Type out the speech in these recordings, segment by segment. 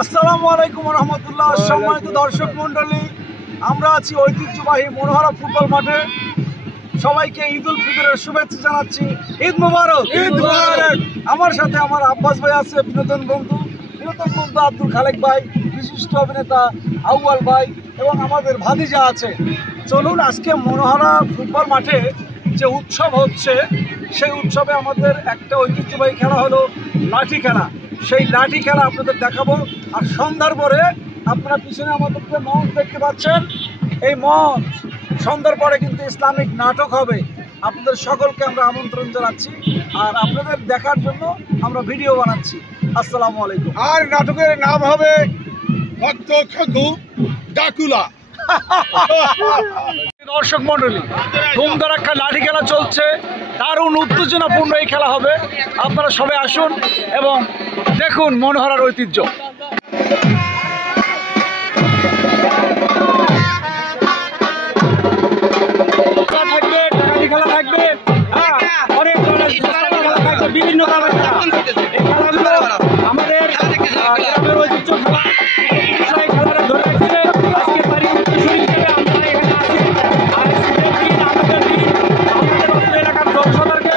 আসসালামু আলাইকুম রহমতুল্লাহ। সম্মানিত দর্শক মন্ডলী, আমরা আছি ঐতিহ্যবাহী মনোহরা ফুটবল মাঠে। সবাইকে ঈদ উল ফিতরের শুভেচ্ছা জানাচ্ছি। ঈদ মুবারক। ঈদ মুবারক। আমার সাথে আমার আব্বাস ভাই আছে, বিনোদন বন্ধু আব্দুল খালেক ভাই, বিশিষ্ট অভিনেতা আউয়াল ভাই এবং আমাদের ভাতিজা আছে। চলুন আজকে মনোহরা ফুটবল মাঠে যে উৎসব হচ্ছে, সেই উৎসবে আমাদের একটা ঐতিহ্যবাহী খেলা হলো লাঠি খেলা। সেই লাঠি খেলা আপনাদের দেখাবো। আর সন্ধ্যার পরে আপনারা পিছনে আমাদের মঞ্চ দেখতে পাচ্ছেন, এই মঞ্চ সন্ধ্যার পরে কিন্তু ইসলামিক নাটক হবে। আপনাদের সকলকে আমরা আমন্ত্রণ জানাচ্ছি, আর আপনাদের দেখার জন্য আমরা ভিডিও বানাচ্ছি। আসসালামু আলাইকুম। আর নাটকের নাম হবে ডাকুলা। দর্শক মন্ডলী, ধুমধারাক্কা লাঠি খেলা চলছে, দারুণ উত্তেজনাপূর্ণ এই খেলা হবে। আপনারা সবাই আসুন এবং দেখুন মনোহরার ঐতিহ্য। খেলা থাকবে, অনেক থাকবে, বিভিন্ন ধরনের আমাদের গ্রামের ঐতিহ্য খেলা। খেলাটা ধরে রাখছে আজকে বাড়ি উত্তরসূরি হিসেবে আমরা এখানে আছি। আর আমাদের এলাকার জনসাধারণকে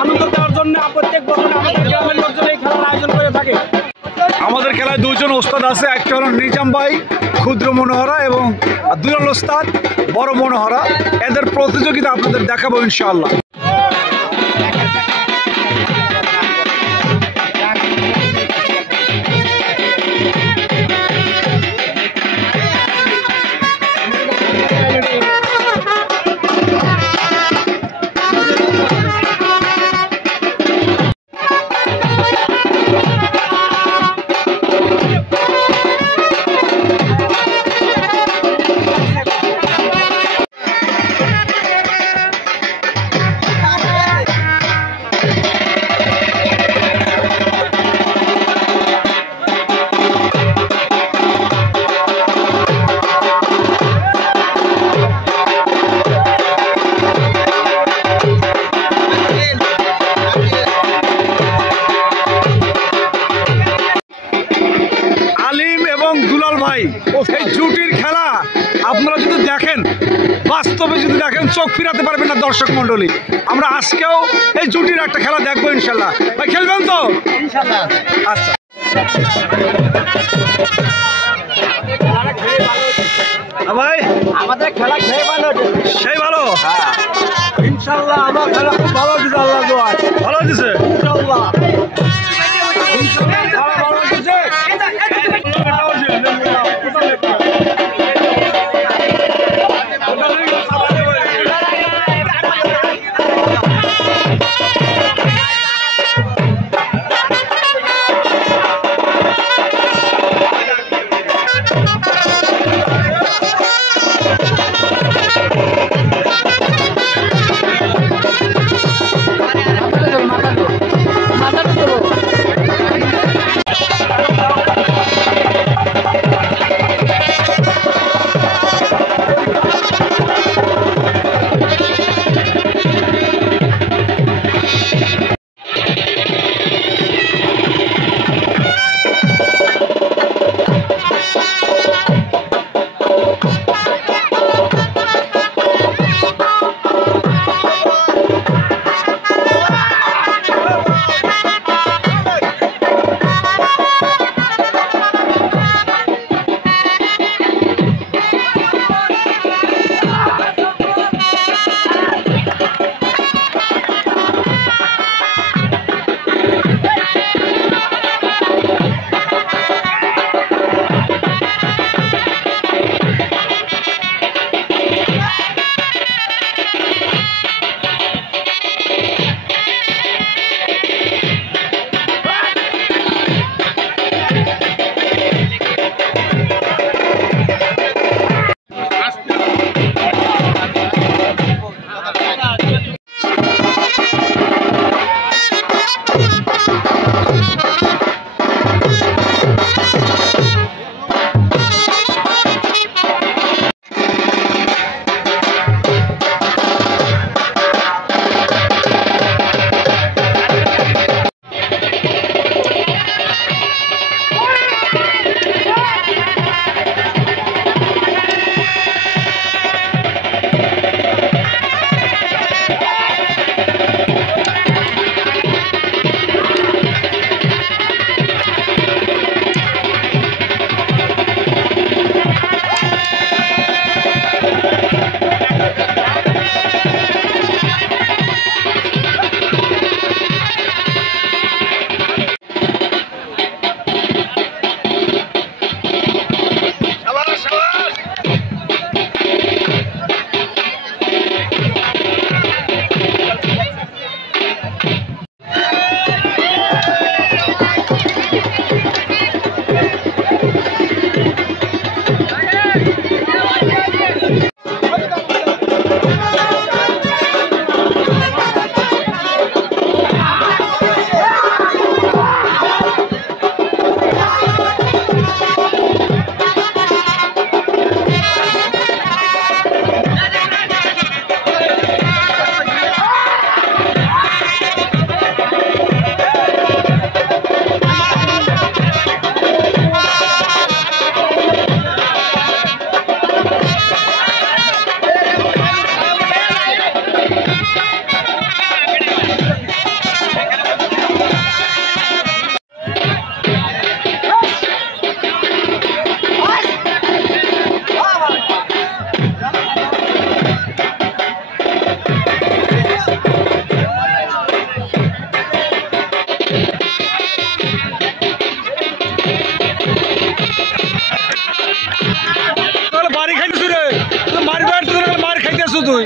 আনন্দ দেওয়ার জন্য প্রত্যেক বছর আমাদের গ্রামের লোকজন এই খেলার আয়োজন করে থাকে। আমাদের খেলায় দুজন ওস্তাদ আছে, একটা হলো নিজাম ভাই ক্ষুদ্র মনোহরা এবং দুই হল ওস্তাদ বড় মনোহরা। এদের প্রতিযোগিতা আপনাদের দেখাবো ইনশাআল্লাহ। এই জুটির খেলা আপনারা যদি দেখেন, বাস্তবে যদি দেখেন, চোখ ফিরাতে পারবেন না দর্শক মন্ডলী। আমরা আজকেও এই জুটির একটা খেলা দেখবো ইনশাল্লাহ। ভাই খেলবেন তো? ইনশাল্লাহ। আচ্ছা, ভাই আমাদের খেলা খেয়ে ভালো, সেই ভালো। ইনশাল্লাহ আমার খেলা খুব ভালো দিচ্ছে, আল্লাহ দোয়ায় ভালো দিচ্ছে ইনশাল্লাহ। তুই?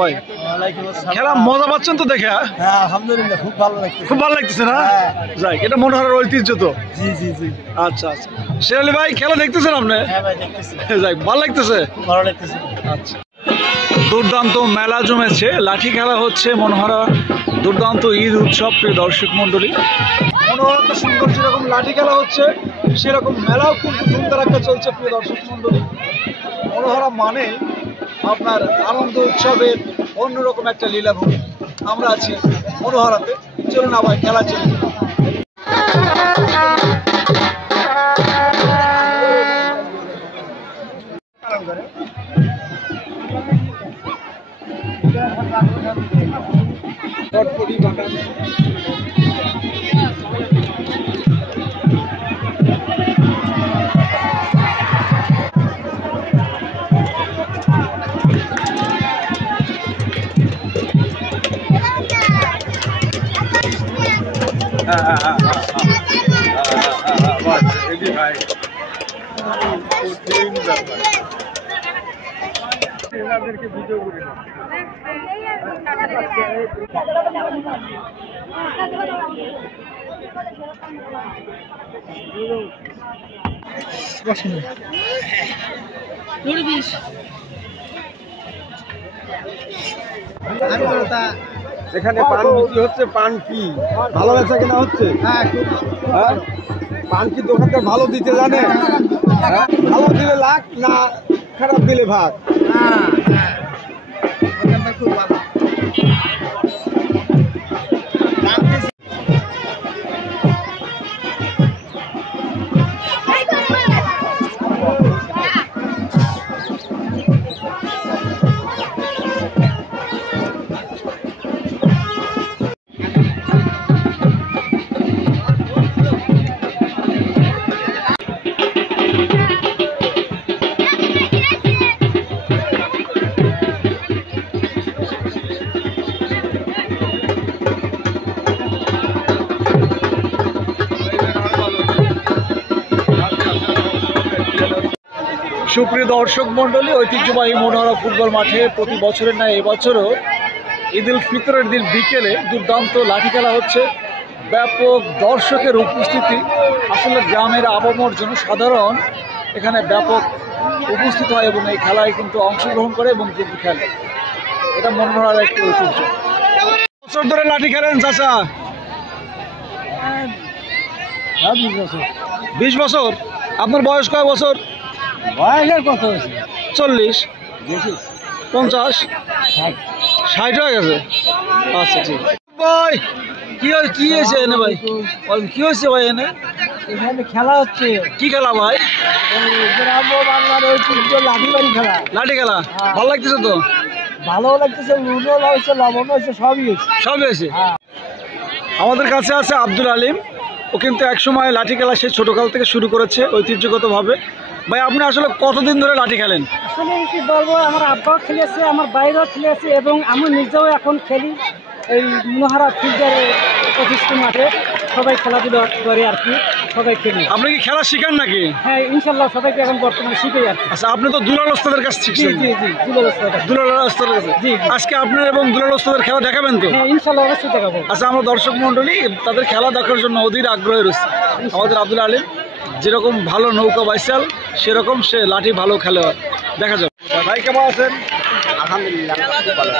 ভাই খেলা মজা পাচ্ছেন তো দেখে? হ্যাঁ আলহামদুলিল্লাহ খুব ভালো লাগছে। খুব ভালো লাগতেছে না? যাই, এটা মনোহরের ঐতিহ্য তো। জি জি জি। আচ্ছা আচ্ছা, শেরালি ভাই খেলা দেখতেছেন আপনি? হ্যাঁ ভাই দেখতেছি। যাই, ভালো লাগতেছে? খুব ভালো লাগতেছে। আচ্ছা, দুর্দান্ত মেলা জমেছে, লাঠি খেলা হচ্ছে মনোহরা, দুর্দান্ত ঈদ উৎসব। প্রিয় দর্শক মন্ডলী, মনোহরাতে সুন্দর যেরকম লাঠি খেলা হচ্ছে সেরকম মেলাও কিন্তু ধুমধারাক্কা চলছে। প্রিয় দর্শক মন্ডলী, মনোহরা মানে আপনার আনন্দ উৎসবের অন্যরকম একটা লীলাভূমি। আমরা আছি মনোহরাতে, চলুন আবার খেলা চলছে। এখানে পান বিক্রি হচ্ছে, পান কি ভালো বেচা কিনা হচ্ছে? হ্যাঁ, পান কি দোকানদার ভালো দিতে জানে? ভালো দিলে লাখ, না খারাপ দিলে ভাগ। খুব ভালো। সুপ্রিয় দর্শক মন্ডলী, ঐতিহ্যবাহী মনোহরা ফুটবল মাঠে প্রতি বছরের ন্যায় এবছরও ঈদ উল ফিতরের দিন বিকেলে দুর্দান্ত লাঠি খেলা হচ্ছে। ব্যাপক দর্শকের উপস্থিতি, আসলে গ্রামের আবহাওয়ার জন্য সাধারণ এখানে ব্যাপক উপস্থিত হয় এবং এই খেলায় কিন্তু অংশগ্রহণ করে এবং কিন্তু খেলে। এটা মনোহরার একটি ঐতিহ্য। বছর ধরে লাঠি খেলেন চাচা? 20 বছর। 20 বছর? আপনার বয়স কয় বছর? বয়সের কত হয়েছে? 40, 50, 60 হয়ে গেছে। আচ্ছা ঠিক। ভাই কি হয়েছে এনে ভাই? কি হয়েছে ভাই এনে? এখানে খেলা হচ্ছে। কি খেলা ভাই? গ্রাম্য বাংলার ঐতিহ্য লাঠি বাড়ি খেলা। লাঠি খেলা ভালো লাগতেছে তো? ভালো লাগতেছে, লুডো হয়েছে, লবণ হয়েছে, সবই হয়েছে। সবই হয়েছে। আমাদের কাছে আছে আব্দুল আলিম, ও কিন্তু একসময় লাঠি খেলা সে ছোটকাল থেকে শুরু করেছে ঐতিহ্যগতভাবে। ভাই আপনি আসলে কতদিন ধরে লাঠি খেলেন? আসলে কি বলবো, আমার আব্বাও খেলেছে, আমার বাইরেও খেলেছে এবং আমি নিজেও এখন খেলি। এই মনোহরা ফিল্ডের প্রতিষ্ঠিত মাঠে সবাই খেলাধুলা করে আর কি। সবাই খেলি। আপনি কি খেলা শিখান নাকি? হ্যাঁ ইনশাল্লাহ সবাইকে এখন বর্তমানে শিখে আর কি। আচ্ছা, আপনি তো দুলাল ওস্তাদের কাছে জি শিখছেন। জি জি দুলাল ওস্তাদ। দুলাল ওস্তাদের কাছে। জি, জি। আজকে আপনার এবং দুলাল ওস্তাদের খেলা দেখাবেন তো? হ্যাঁ ইনশাল্লাহ অবশ্যই দেখাবো। আচ্ছা, আমরা দর্শক মন্ডলী তাদের খেলা দেখার জন্য অধীর আগ্রহে রয়েছে। আমাদের আব্দুল আলিম যেরকম ভালো নৌকা বাইসাল, সেরকম সে লাঠি ভালো খেলোয়াড়। দেখা যাবে। ভাই কেমন আছেন? আলহামদুলিল্লাহ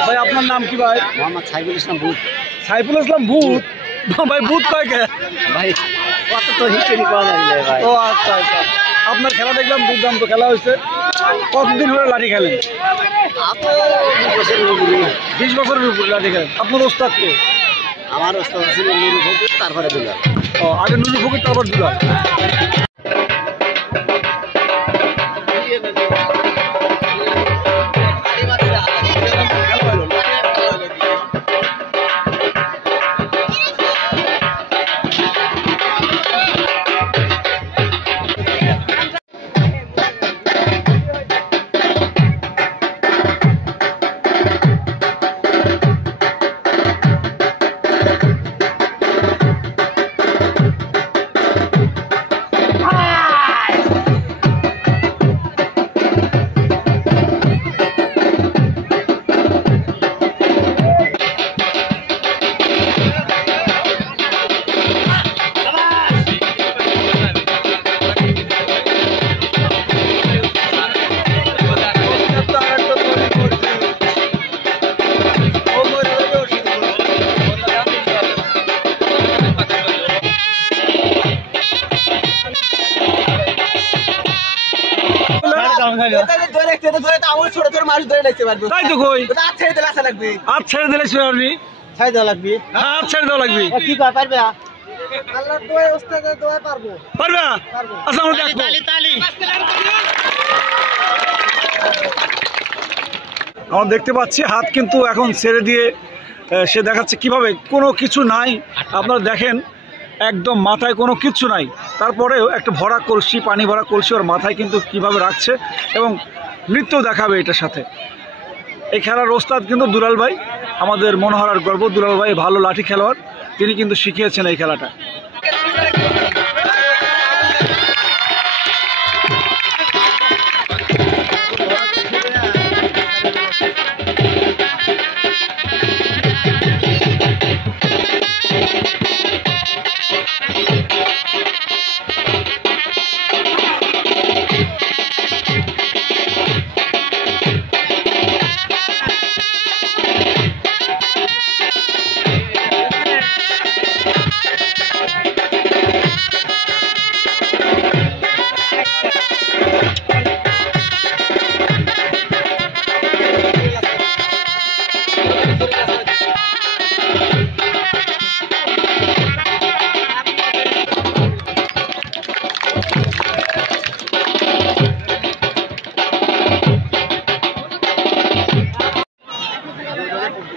ভাই আপনার নাম কি ভাই? মোহাম্মদ সাইফুল ইসলাম ভূত। সাইফুল ইসলাম ভূত। ভাই ভূত কয় কে? ভাই কত তো হিস্ট্রি পাওয়া যায় ভাই। ও আচ্ছা আচ্ছা। আপনার খেলা দেখলাম দুর্দান্ত খেলা হয়েছে। কতদিন ধরে লাঠি খেলেন? 20 বছরের উপরে লাঠি খেলেন। আপনার ওস্তাদ কে? আমার ওস্তাদ ছিল নুরু ফকির, তারপরে দুলাল। ও, আগে নুরু ফকির তারপর দুলাল। তাই তো কই, হাত ছেড়ে দিলে শুয়ে পারবি। ছাই দেওয়া লাগবে। হ্যাঁ, হাত ছেড়ে দেওয়া লাগবে। কি কয় পারবে? আল্লাহর দোয়া ওস্তাদের দোয়া পারবো। পারবে? আচ্ছা, আমরা দেখবো। আমরা দেখতে পাচ্ছি হাত কিন্তু এখন ছেড়ে দিয়ে সে দেখাচ্ছে কিভাবে কোনো কিছু নাই। আপনারা দেখেন একদম মাথায় কোনো কিছু নাই, তারপরেও একটা ভরা কলসি, পানি ভরা কলসি ওর মাথায় কিন্তু কিভাবে রাখছে এবং নৃত্য দেখাবে এটার সাথে। এই খেলার ওস্তাদ কিন্তু দুলাল ভাই, আমাদের মনোহরার গর্ব। দুলাল ভাই ভালো লাঠি খেলোয়াড়, তিনি কিন্তু শিখিয়েছেন এই খেলাটা।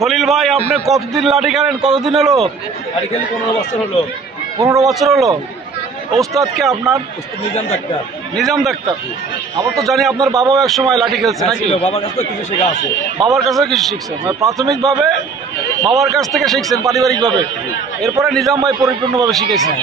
খলিল ভাই, আপনি কতদিন লাঠি খেলেন? কতদিন হলো? লাঠি খেলি 15 বছর হলো। 15 বছর হলো। ওস্তাদকে আপনার? নিজাম ডাক্তার। নিজাম ডাক্তার। আমরা তো জানি আপনার বাবাও এক সময় লাঠি খেলছে নাকি? বাবার কাছে কিছু শেখা আছে। বাবার কাছেও কিছু শিখছেন, মানে প্রাথমিকভাবে বাবার কাছ থেকে শিখছেন পারিবারিকভাবে, এরপরে নিজাম ভাই পরিপূর্ণভাবে শিখেছেন।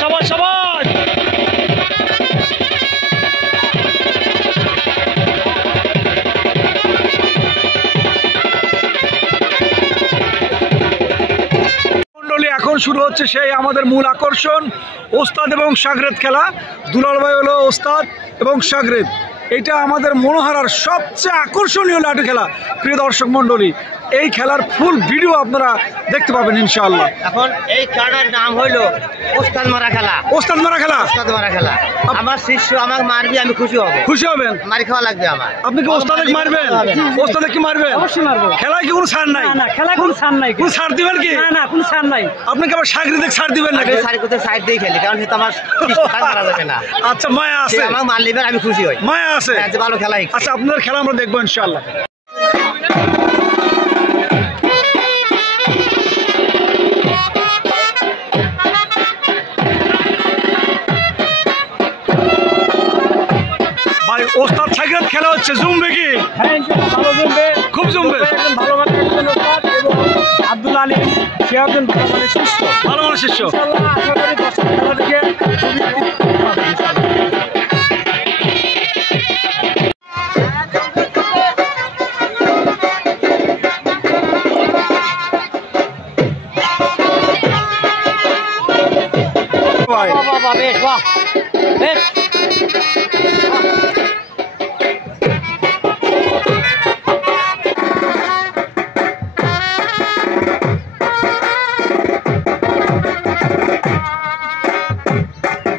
সাবাস সাবাস। মণ্ডলী, এখন শুরু হচ্ছে সেই আমাদের মূল আকর্ষণ, ওস্তাদ এবং সাগরেদ খেলা। দুলাল ভাই হলো ওস্তাদ এবং সাগরেদ। এটা আমাদের মনোহারার সবচেয়ে আকর্ষণীয় লাঠি খেলা। প্রিয় দর্শক মণ্ডলী, এই খেলার ফুল ভিডিও আপনারা দেখতে পাবেন ইনশাআল্লাহ। এখন এই খেলাটার নাম হইলো ওস্তাদ মারা খেলা। ওস্তাদ মারা খেলা, ওস্তাদ মারা খেলা। আমার শিষ্য আমাকে মারবি, আমি খুশি হব। খুশি হবেন? মারি খাওয়া লাগবে আমার। আপনি কি ওস্তাদে মারবেন? ওস্তাদে কি মারবেন? অবশ্যই মারবো। খেলায় কি কোনো ছাড় নাই? না না, খেলা কোনো ছাড় নাই। কোনো ছাড় দিবেন কি? না না, কোনো ছাড় নাই। আপনি কি আবার সাগরেদে ছাড় দিবেন নাকি? আমি সারি করতে সাইড দিয়ে খেলি, কারণ সেটা আমার শিষ্য মারা যাবে না। আচ্ছা, মায়া সে আছে, আমাকে মার লিবেন, আমি খুশি হই। মায়া আছে। হ্যাঁ, যে ভালো খেলা শিখছে। আচ্ছা, আপনাদের খেলা আমরা দেখবো ইনশাআল্লাহ। ভাই, ওস্তাদ সাগরেদ খেলা হচ্ছে, জমবে কি? হ্যাঁ, ইনশাআল্লাহ ভালো জমবে। খুব জমবে। একজন ভালো মানের একজন ওস্তাদ এবং আব্দুল আলী, সে একজন ভালো মানের শিষ্য। ভালো মানের শিষ্য। ইনশাআল্লাহ আশা করি দর্শক খেলা দেখে খুবই তৃপ্তি পাবে ইনশাআল্লাহ। ভাই, বাহ বাহ বাহ, বেশ বাহ বেশ।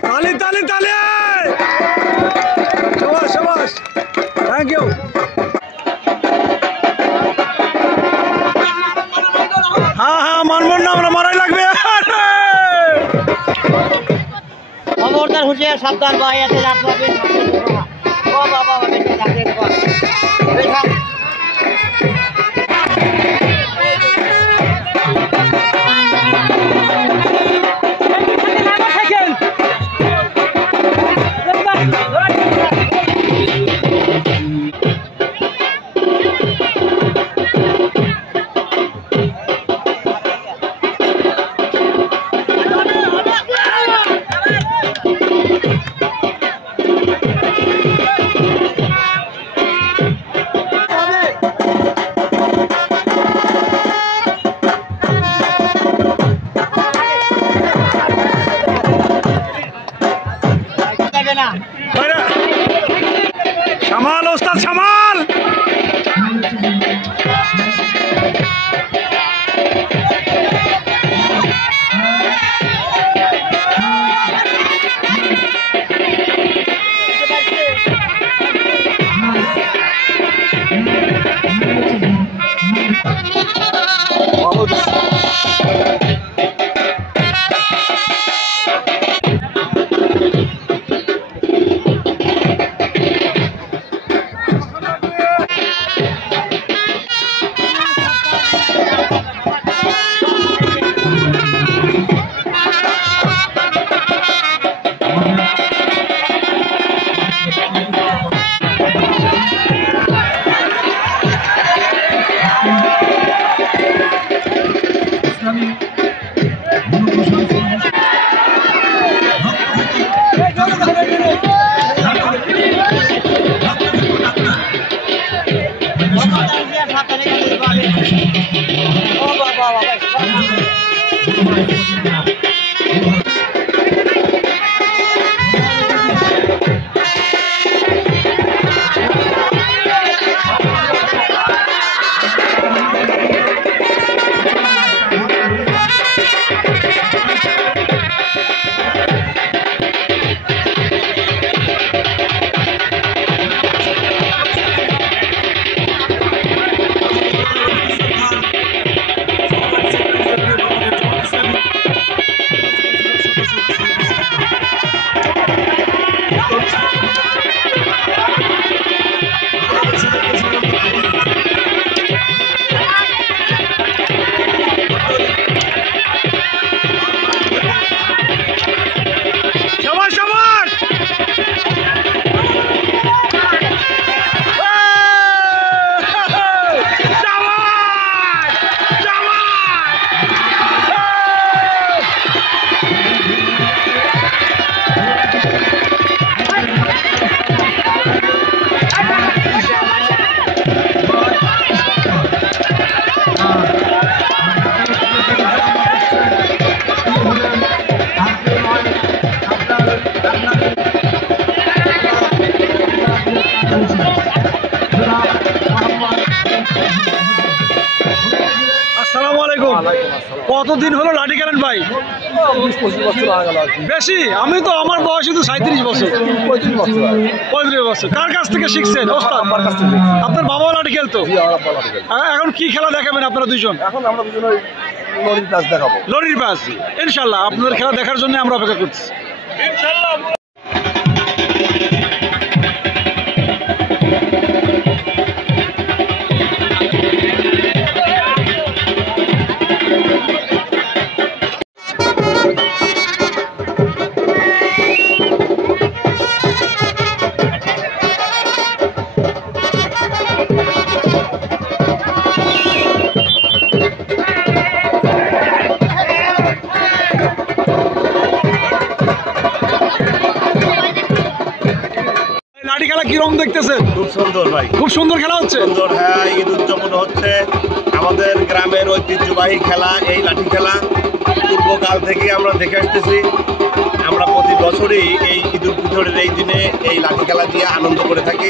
তালি তালি তালি। শাবাশ শাবাশ, থ্যাংক ইউ। হ্যাঁ হ্যাঁ, মানব না, আমরা মারাই লাগবে। খবরদার, হুঁশিয়ার, সাবধান ভাই, এতে লাভ পাবে। ও বাবা, বেশ লাগবে তো। বেশ থাক। সামাল ওস্তাদ, সামাল। কতদিন হলো লাঠি খেলেন ভাই? 20-25 বছর হয়ে গেল। বেশি? আমি তো আমার বয়স শুধু 37 বছর। 35 বছর। 35 বছর। কার কাছ থেকে শিখছেন ওস্তাদ? আমার কাছ থেকে। আপনার বাবাও লাঠি খেলতো? জি, আমার আব্বা লাঠি খেলে। এখন কি খেলা দেখাবেন আপনারা দুইজন? এখন আমরা দুজনে লরির কাজ দেখাবো। লরির পাস। ইনশাআল্লাহ আপনাদের খেলা দেখার জন্য আমরা অপেক্ষা করছি। ইনশাআল্লাহ। লাঠি খেলা কি রকম দেখতেছেন? খুব সুন্দর ভাই, খুব সুন্দর খেলা হচ্ছে। সুন্দর। হ্যাঁ, ঈদ উদযাপন হচ্ছে। আমাদের গ্রামের ঐতিহ্যবাহী খেলা এই লাঠি খেলা পূর্বকাল থেকে আমরা দেখে আসতেছি। আমরা প্রতি বছরই এই ঈদ উল ফিতরের এই দিনে এই লাঠি খেলা দিয়ে আনন্দ করে থাকি।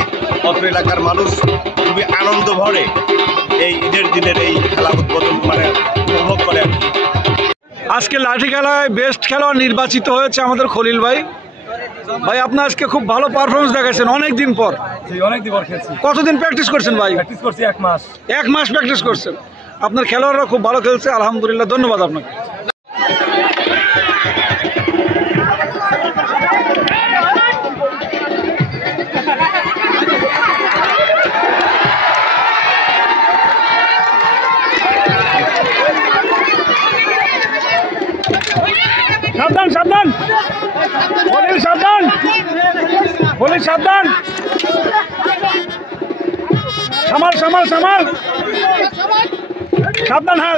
অত্র এলাকার মানুষ খুবই আনন্দ ভরে এই ঈদের দিনের এই খেলা উদ্বোধন উপভোগ করে আর কি। আজকে লাঠি খেলায় বেস্ট খেলোয়াড় নির্বাচিত হয়েছে আমাদের খলিল ভাই। ভাই আপনি আজকে খুব ভালো পারফরমেন্স দেখাচ্ছেন অনেক দিন পর। অনেক দিন পর খেলছি। কতদিন প্র্যাকটিস করছেন ভাই? প্র্যাকটিস করছি 1 মাস। 1 মাস প্র্যাকটিস করছেন। আপনার খেলোয়াড়রা খুব ভালো খেলছে, আলহামদুলিল্লাহ। ধন্যবাদ আপনাকে। সাবধান সাবধান, খলিল সাবধান, খলিল সাবধান, সামাল সামাল সামাল, সাবধান। হ্যাঁ